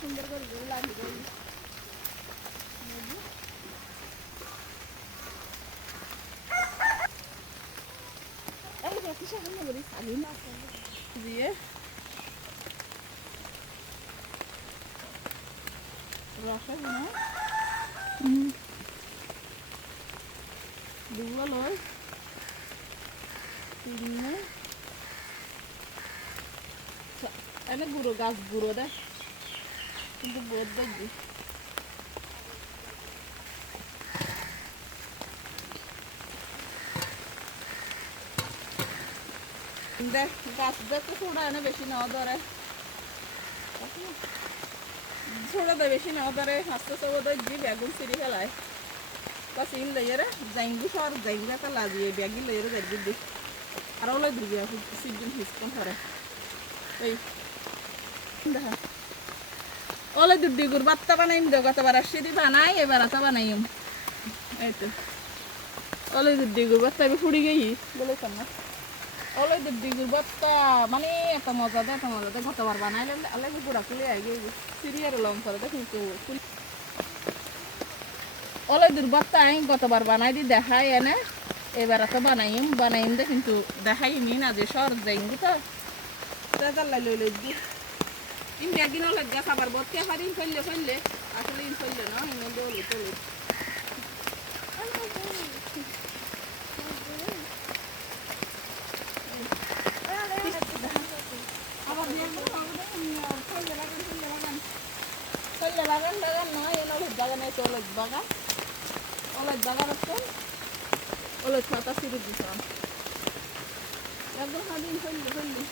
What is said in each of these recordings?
সুন্দর করে লাগিয়ে এই দেখি সামনে বলি সালি না দিয়ে রসে দুগুলো লয় তিনে এনে গুঁড়ো গাছ গুঁড়ো দেয় কিন্তু বোধ দেখবি দেখ গাছ দেখতে ছোড়া এনে বেশি নেওয়া ধরে ছোড়া দেয় বেশি নেওয়া ধরে হাসতে সব দেখবি বেগুন সিঁড়ি ফেলায় বাস ইন লইয়ারে জাইঙ্গু সর জাইঙ্গু একটা লাগিয়ে ব্যাগি দি আর ওলাই দিবি সিজন হিসকন করে এই দেখা ওলে দুধ গুড় বাত্তা বানাইম দে গতবার সিঁড়ি বানাই এবার আতা বানাইম এই তো ওলে দুধ গুড় বাত্তা ফুড়ি গেই বলে না ওলে গুড় বাত্তা মানে এত মজা এত মজা দেয় গতবার বানাইলে আলে গুড়া গেই সিঁড়ি আর লম করে দেখ কিন্তু ওলে দুধ বাত্তা আই গতবার বানাই দি, দেখাই এনে। এবার তো বানাইম বানাইম দে কিন্তু দেখাইনি না যে সর যাইম তো তাই লই লই দি ইন একদিন হলে গা খাবার বত কে পারি ফেললে ফেললে। আসলে ফেললে না, ইন আবার দেখব ফেললে লাগান ফেললে লাগান ফেললে লাগান লাগান না এন ওলের বাগান আছে ওলের বাগান। ওলের বাগান আছে ওলের ছাতা সিঁড়ি দিতাম একদম হাদিন ফেললে ফেললে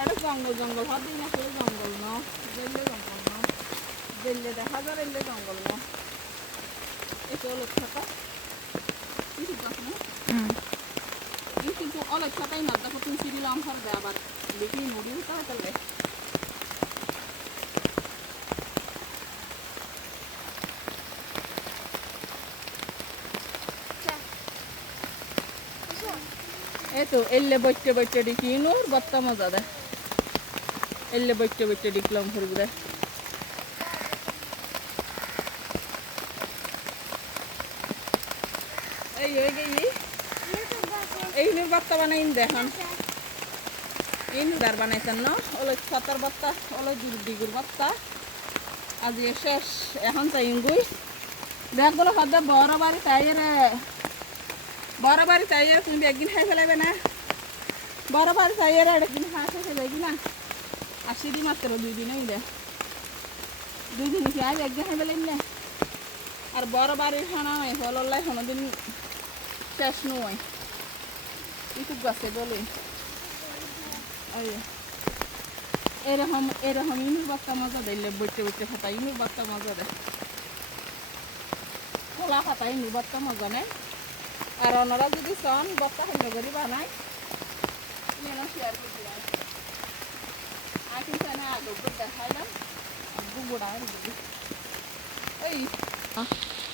এটা জঙ্গল জঙ্গল হাদিন আসলে জঙ্গল ন। জেলে জঙ্গল ন। জেলে দেখা যায় এলে জঙ্গল ন। এসে ওলের ছাতা কিছু গাছ না? কিন্তু অলের ছাতাই না দেখো তুমি সিঁড়ি লম ফেলবে আবার দেখি মুড়ি ফেলবে তো এলে বইতে বইতে দেখি নূর বত্তা মজা দেয় এলে বইতে বইতে দেখলাম ফুরগুড়ে এই এই নূর বত্তা বানাইন দেখান এই বানাইছেন না ওলে ছাতার বত্তা ওলে দিগুর বত্তা। আজ শেষ, এখন চাই গুই দেখগুলো হদ্দা বড় বাড়ি তাই বড় বাড়ি চাই তুমি একদিন খাই ফেলাবে না। বড় বাড়ি চাই একদিন হাঁস খেয়ে যাই না আর সেদিন মাত্র দুই দিনই দে দুই দিন আজ একদিন খাই ফেলাইম না। আর বড় বাড়ির খানা হয় ফলল্লাই কোনোদিন শেষ নয়। ইটুক গাছে বলে। এরকম এরকম ইনুর বাচ্চা মজা দেয় বইতে বইতে খাতা ইনুর বাচ্চা মজা দেয়। খোলা খাতা ইনুর বাচ্চা মজা নেয়। আর ওনারা যদি চান, বস্তা খাইলে করি বানাই মেন শেয়ার করে দিলাম আর কিন্তু এনে আগে দেখাইলাম গুড়া এই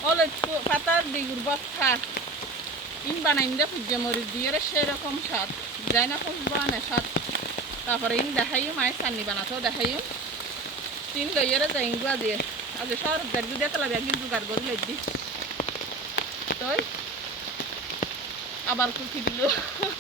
ওলে পাতার দিগুর বস্তা ইন বানাইম দে ফুজে মরিচ দিয়ে সেরকম স্বাদ যায় না খুঁজবো আনে স্বাদ তারপরে ইন দেখাইম, আয় চান্নি বানাতেও দেখাইম। তিন লইয়ারে যাই গুয়া দিয়ে। আজ সর দেড় দিয়ে তেলা একদিন জোগাড় করে লই দি তই? আবার কুকি দিল।